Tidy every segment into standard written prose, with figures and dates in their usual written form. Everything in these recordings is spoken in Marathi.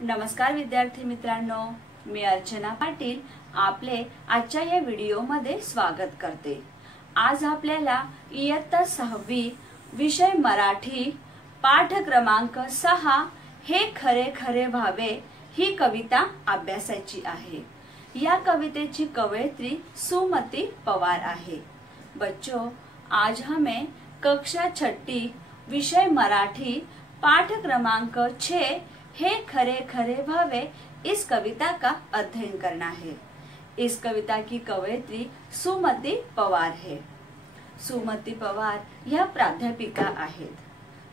नमस्कार विद्यार्थी मित्रांनो, मी अर्चना पाटील आपले आजच्या या व्हिडिओमध्ये स्वागत करते। आज आपल्याला इयत्ता 6वी विषय मराठी पाठ क्रमांक 6 हे खरे खरे व्हावे ही कविता अभ्यासाची आहे। या कवितेची कवयित्री सुमती पवार आहे। बच्चों, आज हमें कक्षा 6 विषय मराठी पाठ क्रमांक 6 हे खरे खरे भावे इस कविता का अध्ययन करना है। इस कविता की कवयित्री सुमती पवार है। सुमती पवार या प्राध्यापिका आहेत।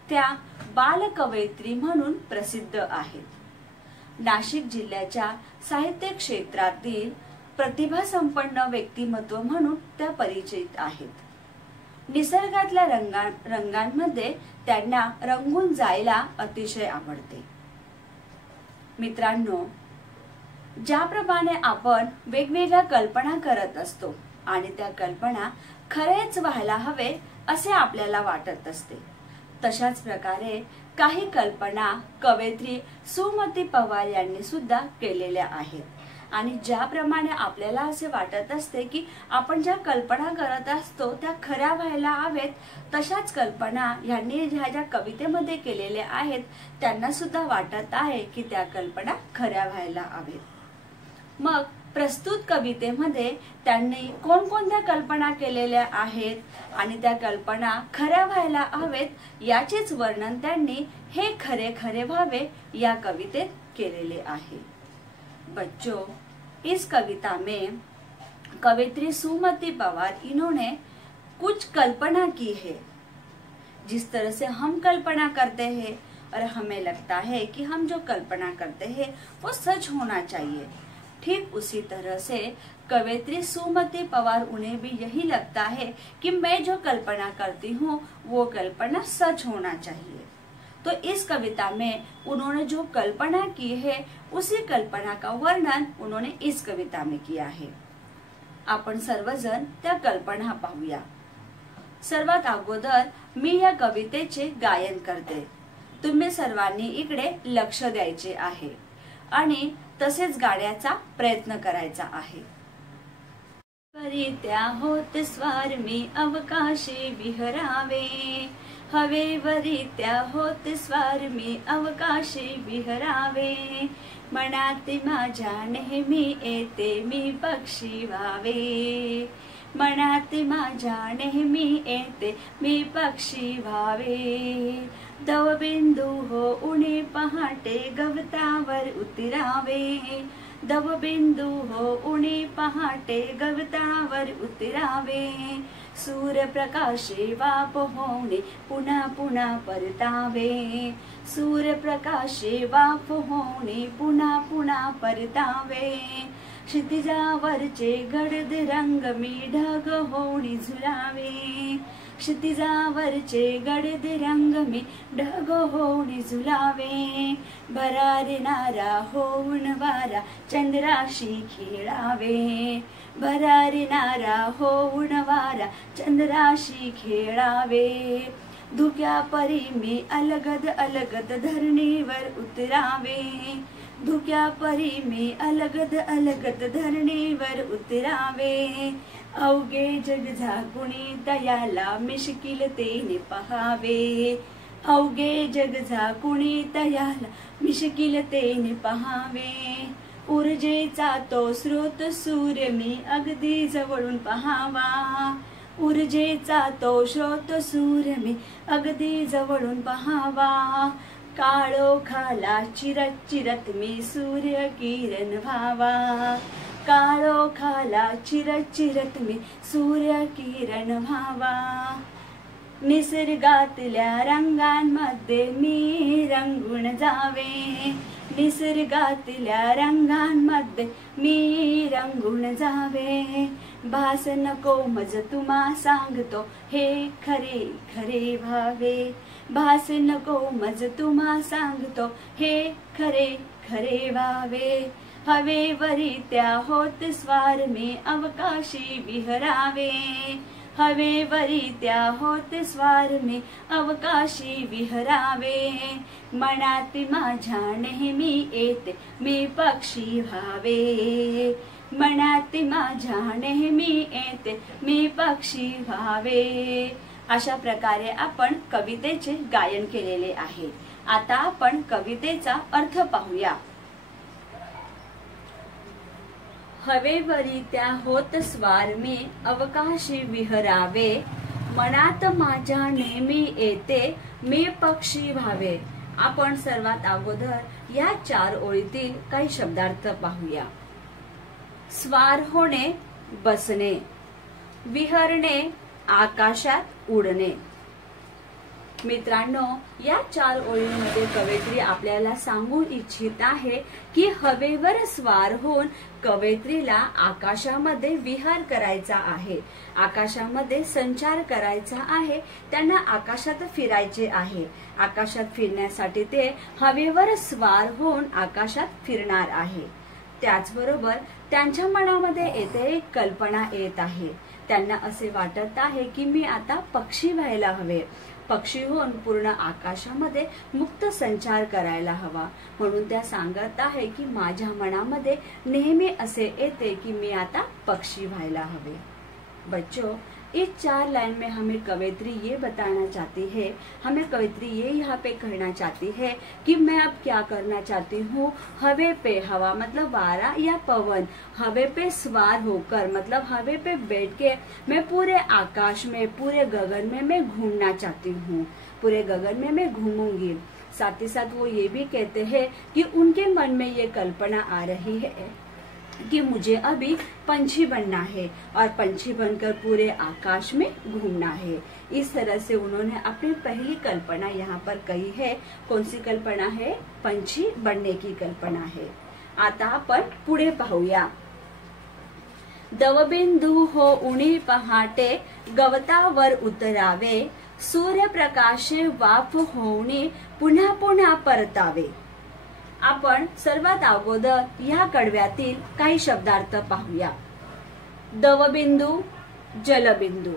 त्या बाल कवयित्री म्हणून प्रसिद्ध आहेत। नाशिक जिल्ह्याच्या साहित्य क्षेत्रातील प्रतिभा संपन्न व्यक्तिमत्व म्हणून त्या परिचित आहेत। निसर्गातल्या रंगांमध्ये त्यांना रंगून जायला अतिशय आवडते। मित्रांनो, ज्याप्रमाणे आपण वेगवेगळ्या कल्पना करत असतो आणि त्या कल्पना खरेच व्हायला हवे असे आपल्याला वाटत असते, तशाच प्रकारे काही कल्पना कवयित्री सुमती पवार यांनी सुद्धा केलेल्या आहेत। आणि ज्याप्रमाणे आपल्याला असे वाटत असते की आपण ज्या कल्पना करत असतो त्या खऱ्या व्हायला हवेत, तशाच कल्पना यांनी ज्या कवितेमध्ये केलेल्या आहेत त्यांना सुद्धा वाटत आहे की त्या कल्पना खऱ्या व्हायला हवेत। मग प्रस्तुत कवितेमध्ये त्यांनी कोणकोणत्या कल्पना केलेल्या आहेत आणि त्या कल्पना खऱ्या व्हायला हवेत याचेच वर्णन त्यांनी हे खरे खरे व्हावे या कवितेत केलेले आहे। बच्चों, इस कविता में कवयित्री सुमती पवार इन्होंने कुछ कल्पना की है। जिस तरह से हम कल्पना करते हैं और हमें लगता है कि हम जो कल्पना करते हैं वो सच होना चाहिए, ठीक उसी तरह से कवयित्री सुमती पवार उन्हें भी यही लगता है कि मैं जो कल्पना करती हूँ वो कल्पना सच होना चाहिए। तो इस कविता में उन्होंने जो कल्पना की है उसी कल्पना का वर्णन उन्होंने इस कविता में किया है। आपण सर्वजण त्या कल्पना पाहूया। सर्वात अगोदर मी या कवितेचे गायन करते। तुम्ही सर्वांनी इकडे लक्ष द्यायचे आहे आणि तसेच गाण्याचा प्रयत्न करायचा आहे। त्या होत स्वार मी अवकाशी विहरावे, हवेवरी त्या होत स्वार मी अवकाशी विहरावे, मनात माझ्या नेहमी येते मी पक्षी व्हावे, मनात माझ्या नेहमी येते मी पक्षी व्हावे, दवबिंदू हो उणे पहाटे गवतावर उतरावे, दवबिंदू हो उणे पहाटे गवतावर उतरावे, सूर्यप्रकाशे वाप होणे पुन्हा पुन्हा परतावे, सूर्यप्रकाशे वाप होणे पुन्हा पुन्हा परतावे, क्षितिजावरचे गडद रंग मी ढग होणी झुलावे, क्षितिजावरचे गडद रंग मी ढग होणी झुलावे, भरारणारा होऊन वारा चंद्राशी खेळावे, भरारणारा होऊन वारा चंद्राशी खेळावे, धुक्या परी मी अलगद अलगद धरणीवर उतरावे, धुक्या परी मी अलगद अलगद धरणीवर उतरावे, अवघे जग झाकुणी तयाला मिश्किलतेने पहावे, अवघे जग झाकुणी तयाला मिश्किलतेने पहावे, ऊर्जेचा तो स्रोत सूर्य मी अगदी जवळून पहावा, ऊर्जेचा तो स्रोत सूर्य मी अगदी जवळून पहावा, काळोखाला चिरत चिरत मी सूर्य किरण व्हावा, काळोखाला चिरत चिरत मी सूर्य किरण व्हावा, निसर्गातल्या रंगांमध्ये मी रंगून जावे, निसर्गातल्या रंगांमध्ये मी रंगून जावे, भास नको मज तुम्हा सांगतो हे खरे खरे व्हावे, भास नको मज तुम्हा सांगतो हे खरे खरे व्हावे, हवेवरी त्या होत स्वार मी अवकाशी विहरावे, हवेवरी त्या होते स्वार मी अवकाशी विहरावे, मनात माझ्या नेहमी येते मी पक्षी व्हावे, मनात माझ्या नेहमी येते मी पक्षी व्हावे। अशा प्रकारे आपण कवितेचे गायन केलेले आहे। आता आपण कवितेचा अर्थ पाहूया। हवेवरी त्या होत स्वार मी अवकाशी विहरावे, मनात माझ्या नेहमी येते मी पक्षी व्हावे। आपण सर्वात अगोदर या 4 ओळीतील काही शब्दार्थ पाहूया। स्वार होणे बसणे, विहरणे आकाशात उडणे। मित्रांनो, या 4 ओळींमध्ये कवयित्री आपल्याला सांगू इच्छित आहे की हवेवर स्वार होऊन कवयित्रीला आकाशामध्ये विहार करायचा आहे, आकाशामध्ये संचार करायचा आहे, त्यांना आकाशात फिरायचे आहे। आकाशात फिरण्यासाठी ते हवेवर स्वार होऊन आकाशात फिरणार आहे। त्याचबरोबर त्यांच्या मनामध्ये येथे एक कल्पना येत आहे। त्यांना असे वाटत आहे की मी आता पक्षी व्हायला हवे, पक्षी होऊन पूर्ण आकाशामध्ये मुक्त संचार करायला हवा। म्हणून त्या सांगत आहे की माझ्या मनामध्ये नेहमी असे येते कि मैं आता पक्षी व्हायला हवे। बच्चों, इस 4 लाइन में हमें कवयित्री ये बताना चाहती है, हमें कवयित्री ये यहाँ पे कहना चाहती है कि मैं अब क्या करना चाहती हूँ। हवे पे, हवा मतलब वारा या पवन, हवे पे सवार होकर मतलब हवे पे बैठ के मैं पूरे आकाश में, पूरे गगन में मैं घूमना चाहती हूँ, पूरे गगन में मैं घूमूंगी। साथ ही साथ वो ये भी कहते हैं कि उनके मन में ये कल्पना आ रही है कि मुझे अभी पंछी बनना है और पंछी बनकर पूरे आकाश में घूमना है। इस तरह से उन्होंने अपनी पहली कल्पना यहाँ पर कही है। कौन सी कल्पना है? पंछी बनने की कल्पना है। आता आपण पुढे पाहूया। दवबिंदू हो उणी पहाटे गवतावर उतरावे, सूर्यप्रकाशे वाफ होऊनी पुन्हा पुन्हा परतावे। आपण सर्वात अगोदर या कडव्यातील काही शब्दार्थ पाहूया। दवबिंदू जलबिंदू,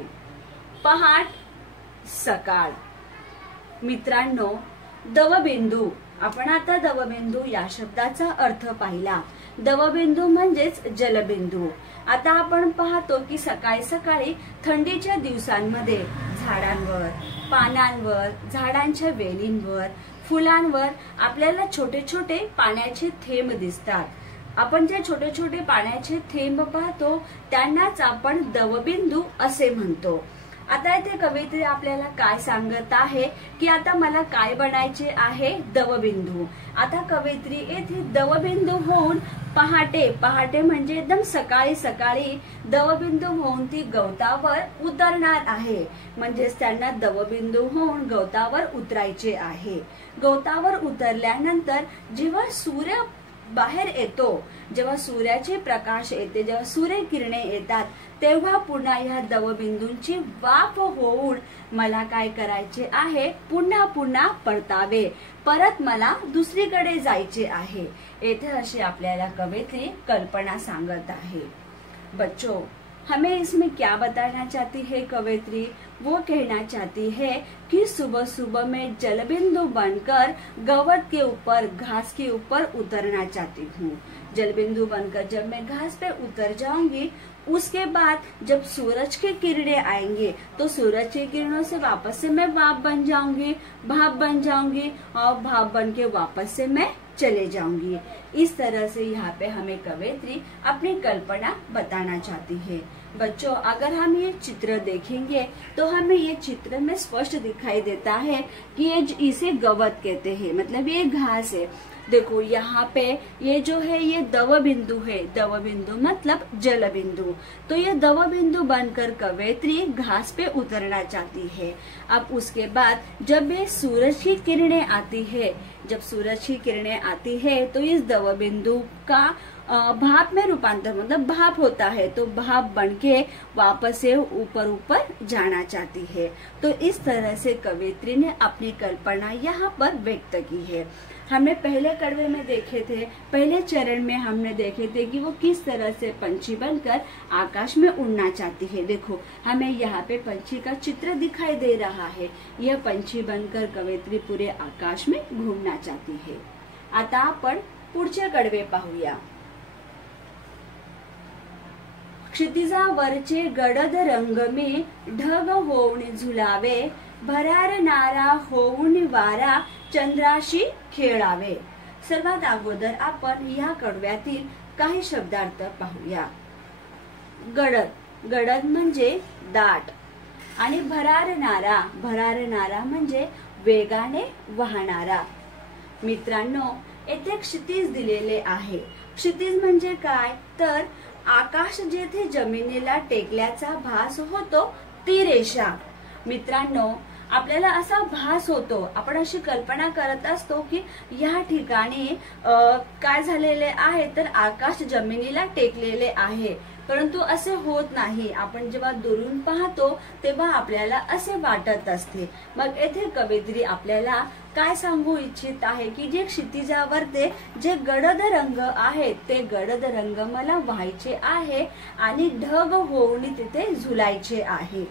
पहाट सकाळ। मित्रांनो, दवबिंदू, आपण आता दवबिंदू या शब्दाचा अर्थ पाहिला। दवबिंदू म्हणजेच जलबिंदू। आता आपण पाहतो की सकाळी सकाळी थंडीच्या दिवसांमध्ये झाडांवर, पानांवर, झाडांच्या वेलींवर, फुलांवर आपल्याला छोटे छोटे पाण्याचे थेंब दिसतात। आपण जे छोटे छोटे पाण्याचे थेंब पाहतो त्यांनाच आपण दवबिंदू असे म्हणतो। आता इथे कवयित्री आपल्याला काय सांगत आहे की आता मला काय बनायचे आहे? दवबिंदू। आता कवयित्री येथे दवबिंदू होऊन पहाटे, पहाटे म्हणजे एकदम सकाळी सकाळी दवबिंदू होऊन ती गवतावर उतरणार आहे। म्हणजेच त्यांना दवबिंदू होऊन गवतावर उतरायचे आहे। गवतावर उतरल्यानंतर जेव्हा सूर्य बाहेर येतो, जेव्हा सूर्याचे प्रकाश येते, जेव्हा सूर्यकिरणे येतात, तेव्हा पुन्हा ह्या दवबिंदूंची वाफ होऊन मला काय करायचे आहे? पुन्हा पुन्हा परतावे, परत मला दुसरीकडे जायचे आहे। येथे अशी आपल्याला कवयित्री कल्पना सांगत आहे। बच्चों, हमें इसमें क्या बताना चाहती है कवयित्री? वो कहना चाहती है कि सुबह सुबह मैं जलबिंदु बनकर गवत के ऊपर, घास के ऊपर उतरना चाहती हूँ। जलबिंदु बनकर जब मैं घास पे उतर जाऊंगी, उसके बाद जब सूरज की किरणें आएंगे तो सूरज की किरणों से वापस से मैं भाप बन जाऊंगी, भाप बन जाऊंगी और भाप बन के वापस से मैं चले जाऊंगी। इस तरह से यहाँ पे हमें कवयित्री अपनी कल्पना बताना चाहती है। बच्चों, अगर हम ये चित्र देखेंगे तो हमें ये चित्र में स्पष्ट दिखाई देता है कि ये इसे गवत कहते हैं, मतलब ये घास है। देखो यहाँ पे ये जो है ये दवबिंदु है, दवबिंदु मतलब जलबिंदु। तो ये दवबिंदु बनकर कवयित्री घास पे उतरना चाहती है। अब उसके बाद जब ये सूरज की किरणें आती है, जब सूरज की किरणें आती है तो इस दवबिंदु का भाप में रूपांतर मतलब भाप होता है, तो भाप बनके वापस से ऊपर ऊपर जाना चाहती है। तो इस तरह से कवयित्री ने अपनी कल्पना यहाँ पर व्यक्त की है। हमने पहले कड़वे में देखे थे, पहले चरण में हमने देखे थे कि वो किस तरह से पंछी बनकर आकाश में उड़ना चाहती है। देखो हमें यहाँ पे पंछी का चित्र दिखाई दे रहा है। यह पंछी बनकर कवयित्री पूरे आकाश में घूमना चाहती है। आता आपण पुढचे कडवे पाहूया। क्षितिजावरचे गडद रंग मी ढग होऊन झुलावे, भरारणारा होऊन वारा चंद्राशी खेळावे। सर्वात अगोदर आपण या कडव्यातील काही शब्दार्थ पाहूया। गडद, गडद म्हणजे दाट, आणि भरारणारा, भरारणारा म्हणजे वेगाने वाहणारा। मित्रांनो येथे क्षितिज दिलेले आहे। क्षितिज म्हणजे काय तर आकाश जेथे जमिनीला टेकल्याचा भास होतो ती रेषा। मित्रांनो आपल्याला असा भास होतो, आपण अशी कल्पना करत असतो की या ठिकाणी काय झालेले आहे तर आकाश जमिनीला टेकलेले आहे, परंतु असे होत नाही। आपण जेव्हा दुरून पाहतो तेव्हा आपल्याला असे वाटत असते। मग येथे कवयित्री आपल्याला काय सांगू इच्छित आहे की जे क्षितिजावरते जे गडद रंग आहेत ते गडद रंग मला व्हायचे आहे आणि ढग होऊन तिथे झुलायचे आहे।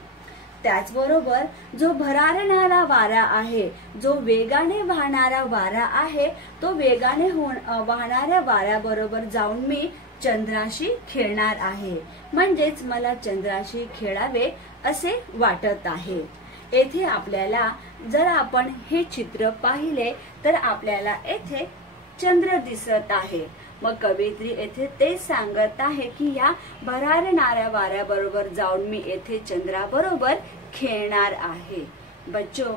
त्याचबरोबर जो भरारणारा वारा आहे, जो वेगाने वाहणारा वारा आहे, तो वेगाने वाहणाऱ्या वाऱ्याबरोबर जाऊन मी चंद्राशी खेळणार आहे, म्हणजेच मला चंद्राशी खेळावे असे वाटत आहे। येथे आपल्याला जर आपण हे चित्र पाहिले तर आपल्याला येथे चंद्र दिसत आहे। मग कवयित्री येथे ते सांगत आहे की या भरारणाऱ्या वाऱ्याबरोबर जाऊन मी येथे चंद्राबरोबर खेळणार आहे। बच्चों,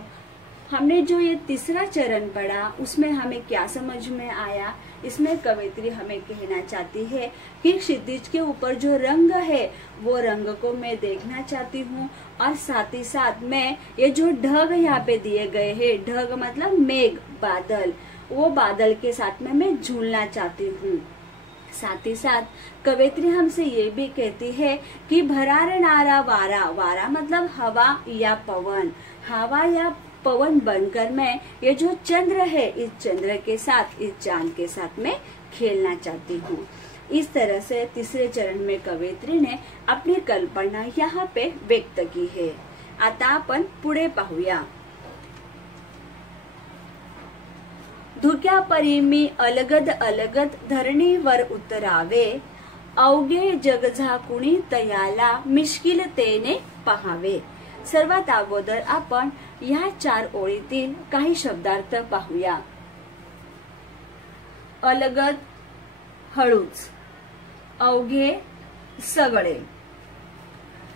हमने जो ये तीसरा चरण पढ़ा उसमें हमें क्या समझ में आया? इसमें कवयित्री हमें कहना चाहती है कि क्षितिज के ऊपर जो रंग है वो रंग को मैं देखना चाहती हूँ, और साथ ही साथ मैं ये जो ढग यहाँ पे दिए गए हैं, ढग मतलब मेघ, बादल, वो बादल के साथ में मैं झूलना चाहती हूँ। साथ ही साथ कवयित्री हमसे ये भी कहती है कि भरारणारा वारा, वारा मतलब हवा या पवन, हवा या पवन बनकर मैं ये जो चंद्र है इस चंद्र के साथ, इस चांद के साथ मैं खेलना चाहती हूँ। इस तरह से तीसरे चरण में कवयित्री ने अपनी कल्पना यहाँ पे व्यक्त की है। आता आपण पुढे पाहूया। धुक्या परी मी अलगद अलगद धरणीवर उतरावे, अवघे जग झाकुणी तयाला मिश्किलतेने पहावे। सर्वात अगोदर आपण या 4 ओळीतील काही शब्दार्थ पाहूया। अलगद हळूच, अवघे सगळे।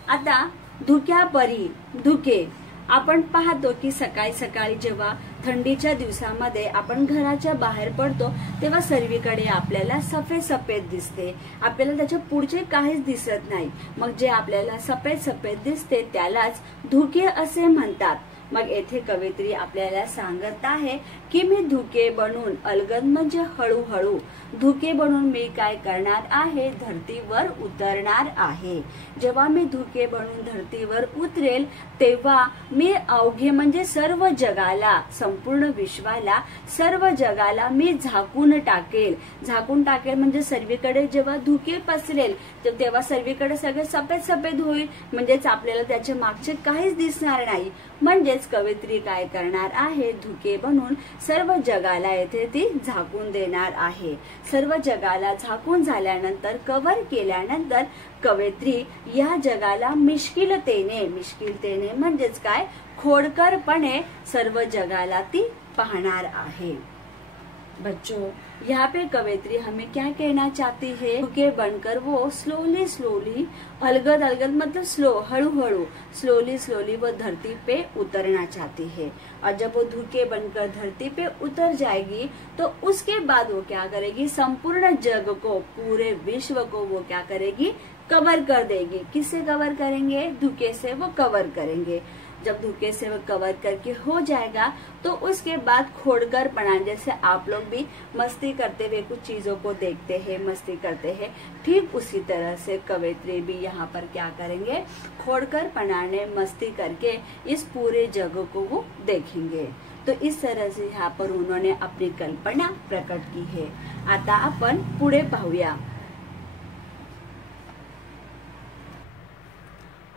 आता धुक्या परी, धुके, आपण पाहतो की सकाळी सकाळी जेव्हा थंडीच्या दिवसामध्ये आपण घराच्या बाहेर पडतो तेव्हा सर्वीकडे आपल्याला सफेद सफेद दिसते, आपल्याला त्याच्या पुढचे काहीच दिसत नाही। मग जे आपल्याला सफेद सफेद दिसते त्यालाच धुके असे म्हणतात। मग येथे कवयित्री आपल्याला सांगत आहे की मी धुके बनून, अलगद म्हणजे हळूहळू, धुके बनून मी काय करणार आहे, धरतीवर उतरणार आहे। जेव्हा मी धुके बनून धरतीवर उतरेल तेव्हा मी अवघे म्हणजे सर्व जगाला, संपूर्ण विश्वाला, सर्व जगाला मी झाकून टाकेल। झाकून टाकेल म्हणजे सर्वीकडे जेव्हा धुके पसरेल तेव्हा सर्वीकडे सगळे सफेद सफेद होईल, म्हणजेच आपल्याला त्याच्या मागचे काहीच दिसणार नाही। म्हणजेच कवयित्री काय करणार आहे, धुके बनून सर्व जगाला येथे ती झाकून देणार आहे। सर्व जगाला झाकून झाल्यानंतर, कव्हर केल्यानंतर कवयित्री या जगाला मिश्किलतेने, मिश्किलतेने म्हणजेच काय, खोडकरपणे सर्व जगाला ती पाहणार आहे। बच्चों, यहाँ पे कवयित्री हमें क्या कहना चाहती है, धुके बनकर वो स्लोली स्लोली, अलगद अलगद मतलब स्लो, हळू हळू, स्लोली स्लोली वो धरती पे उतरना चाहती है। और जब वो धुके बनकर धरती पे उतर जाएगी तो उसके बाद वो क्या करेगी, संपूर्ण जग को, पूरे विश्व को वो क्या करेगी, कवर कर देगी। किससे कवर करेंगे, धुके से वो कवर करेंगे। जब धुके से वो कवर करके हो जाएगा तो उसके बाद खोड़कर पना, जैसे आप लोग भी मस्ती करते हुए कुछ चीजों को देखते हैं, मस्ती करते हैं, ठीक उसी तरह से कवयित्री भी यहाँ पर क्या करेंगे, खोड़कर पनाने, मस्ती करके इस पूरे जग को वो देखेंगे। तो इस तरह से यहाँ पर उन्होंने अपनी कल्पना प्रकट की है। आता आपण पुढे पाहूया।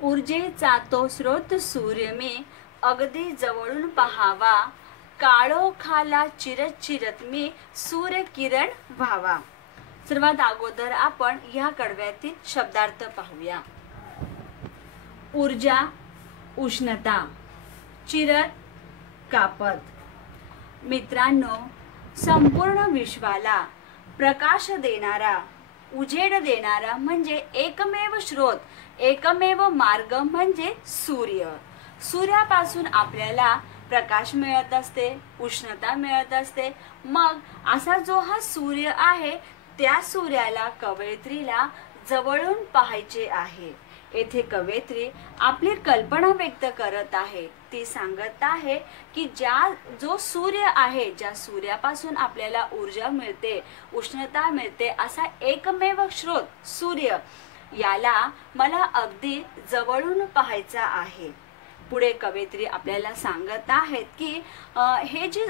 ऊर्जेचा तो स्रोत सूर्य मी अगदी जवळून पहावा, काळोखाला चिरत चिरत मी सूर्य किरण व्हावा। सर्वात अगोदर आपण या कडव्यातील शब्दार्थ पाहूया। ऊर्जा, उष्णता, चिरत, कापत। मित्रांनो, संपूर्ण विश्वाला प्रकाश देणारा, उजेड देणारा म्हणजे एकमेव स्रोत, एकमेव मार्ग म्हणजे सूर्य। सूर्यापासून आपल्याला प्रकाश मिळत असते, उष्णता मिळत असते। मग असा जो हा सूर्य आहे, त्या सूर्याला कवयित्रीला जवळून पाहायचे आहे। येथे कवयित्री आपली कल्पना व्यक्त करत आहे। ती सांगत आहे की जो सूर्य आहे, ज्या सूर्यापासून आपल्याला ऊर्जा मिळते, उष्णता मिळते, असा एकमेव स्रोत सूर्य, याला मला अगदी जवळून पाहायचा आहे। पुढे कवयित्री आपल्याला सांगत आहेत की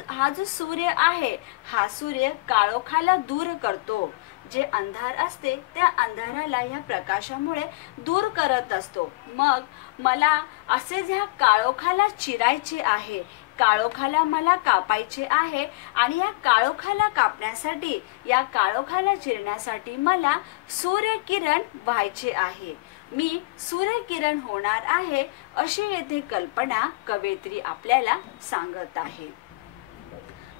हा जो सूर्य आहे, हा सूर्य काळोखाला दूर करतो। जे अंधार असते त्या अंधाराला या प्रकाशामुळे दूर करत असतो। मग मला असेच ह्या काळोखाला चिरायचे आहे, काळोखाला मला कापायचे आहे आणि या काळोखाला कापण्यासाठी, या काळोखाला चिरण्यासाठी मला सूर्यकिरण व्हायचे आहे। मी सूर्यकिरण होणार आहे, अशी येथे कल्पना कवयित्री आपल्याला सांगत आहे।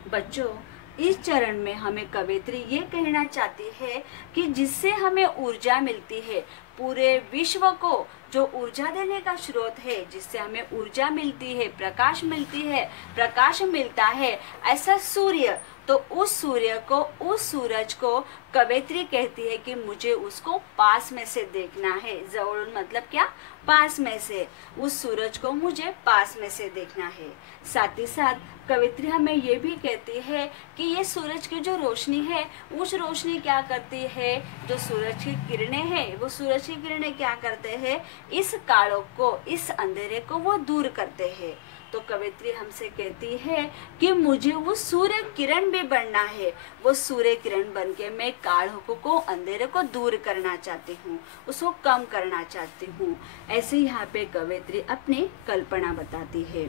बच्चों, इस चरण में हमें कवयित्री ये कहना चाहती है कि जिससे हमें ऊर्जा मिलती है, पूरे विश्व को जो ऊर्जा देने का स्रोत है, जिससे हमें ऊर्जा मिलती है, प्रकाश मिलती है, प्रकाश मिलता है, ऐसा सूर्य, तो उस सूर्य को, उस सूरज को कवयित्री कहती है कि मुझे उसको पास में से देखना है। जवळून मतलब क्या? पास में से। उस सूरज को मुझे पास में से देखना है। साथ ही साथ कवयित्री हमें ये भी कहती है कि ये सूरज की जो रोशनी है, उस रोशनी क्या करती है, जो सूरज की किरणें हैं, वो सूरज की किरणें क्या करते हैं, इस काळोख को, इस अंधेरे को वो दूर करते हैं। तो कवयित्री हमसे कहती है कि मुझे वो सूर्य किरण भी बनना है। वो सूर्य किरण बन के मैं काळोख को, अंधेरे को दूर करना चाहती हूँ, उसको कम करना चाहती हूँ। ऐसे यहाँ पे कवयित्री अपनी कल्पना बताती है।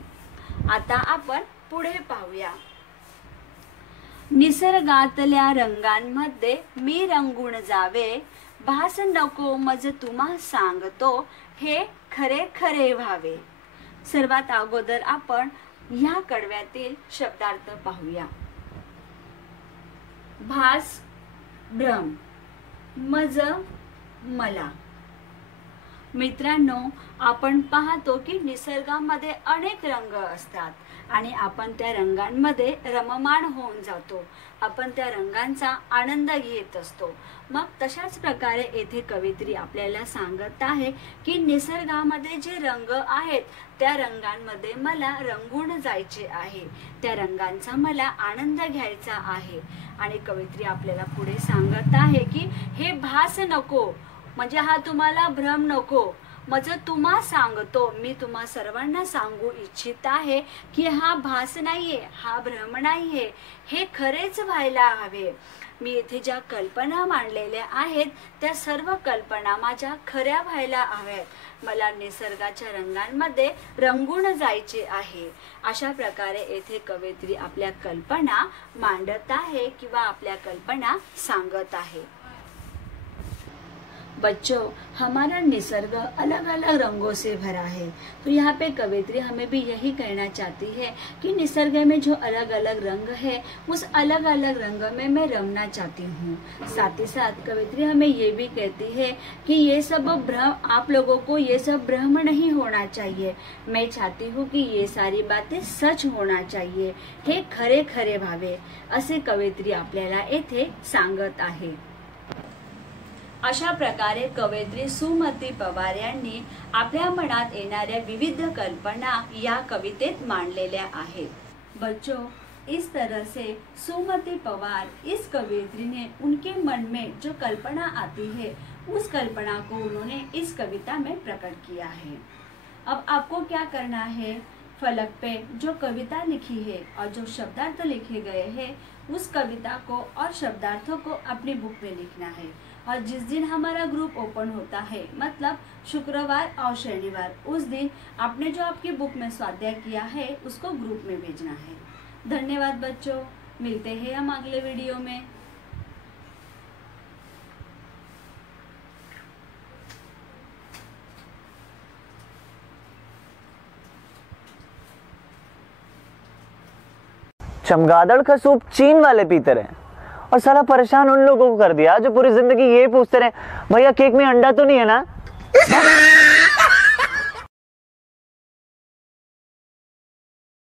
आता आपण पुढे पाहूया। निसर्गातल्या रंगांमध्ये मी रंगून जावे, भास नको मज तुम्हा सांगतो, हे खरे खरे व्हावे। सर्वात अगोदर आपण या कडव्यातील शब्दार्थ पाहूया। भास, भ्रम, मज, मला। मित्रांनो, आपण पाहतो की निसर्गामध्ये अनेक रंग असतात आणि आपण त्या रंगांमध्ये रममाण होऊन जातो, आपण त्या रंगांचा आनंद घेत असतो। मग तशाच प्रकारे येथे कवयित्री आपल्याला सांगत आहे की निसर्गामध्ये जे रंग आहेत, त्या रंगांमध्ये मला रंगून जायचे आहे, त्या रंगांचा मला आनंद घ्यायचा आहे। आणि कवयित्री आपल्याला पुढे सांगत आहे की हे भास नको, म्हणजे हा तुम्हाला भ्रम नको, मज तुम्हा सांगतो, मी तुम्हा सर्वांना सांगू इच्छित आहे की हा भास नाहीये, हा भ्रम नाहीये, हे खरेच व्हायला हवे। मी इथे ज्या कल्पना मांडलेल्या आहेत, त्या सर्व कल्पना माझ्या खऱ्या व्हायला हव्यात। मला निसर्गाच्या रंगांमध्ये रंगून जायचे आहे। अशा प्रकारे येथे कवयित्री आपल्या कल्पना मांडत आहे किंवा आपल्या कल्पना सांगत आहे। बच्चों, हमारा निसर्ग अलग अलग रंगों से भरा है। तो यहाँ पे कवयित्री हमें भी यही कहना चाहती है कि निसर्ग में जो अलग अलग रंग है, उस अलग अलग रंग में मैं रमना चाहती हूँ। साथ ही साथ कवयित्री हमें ये भी कहती है कि ये सब भ्रम, आप लोगों को ये सब भ्रम नहीं होना चाहिए। मैं चाहती हूँ कि ये सारी बातें सच होना चाहिए, हे खरे खरे व्हावे, असे कवयित्री आपल्याला येथे सांगत आहे। अशा प्रकारे कवयित्री सुमती पवार यांनी आपल्या मनात येणाऱ्या विविध कल्पना या कवितेत मांडलेल्या आहेत। बच्चों, इस तरह से सुमती पवार, इस कवयित्री ने उनके मन में जो कल्पना आती है, उस कल्पना को उन्होंने इस कविता में प्रकट किया है। अब आपको क्या करना है, फलक पे जो कविता लिखी है और जो शब्दार्थ लिखे गए हैं उस कविता को और शब्दार्थों को अपनी बुक में लिखना है। और जिस दिन हमारा ग्रुप ओपन होता है मतलब शुक्रवार और शनिवार, उस दिन आपने जो आपकी बुक में स्वाध्याय किया है उसको ग्रुप में भेजना है। धन्यवाद बच्चों, मिलते हैं हम अगले वीडियो में। चमगादड़ का सूप चीन वाले पीते रहे और साला परेशान उन लोगों को कर दिया जो पूरी जिंदगी ये पूछते रहे, भैया केक में अंडा तो नहीं है ना।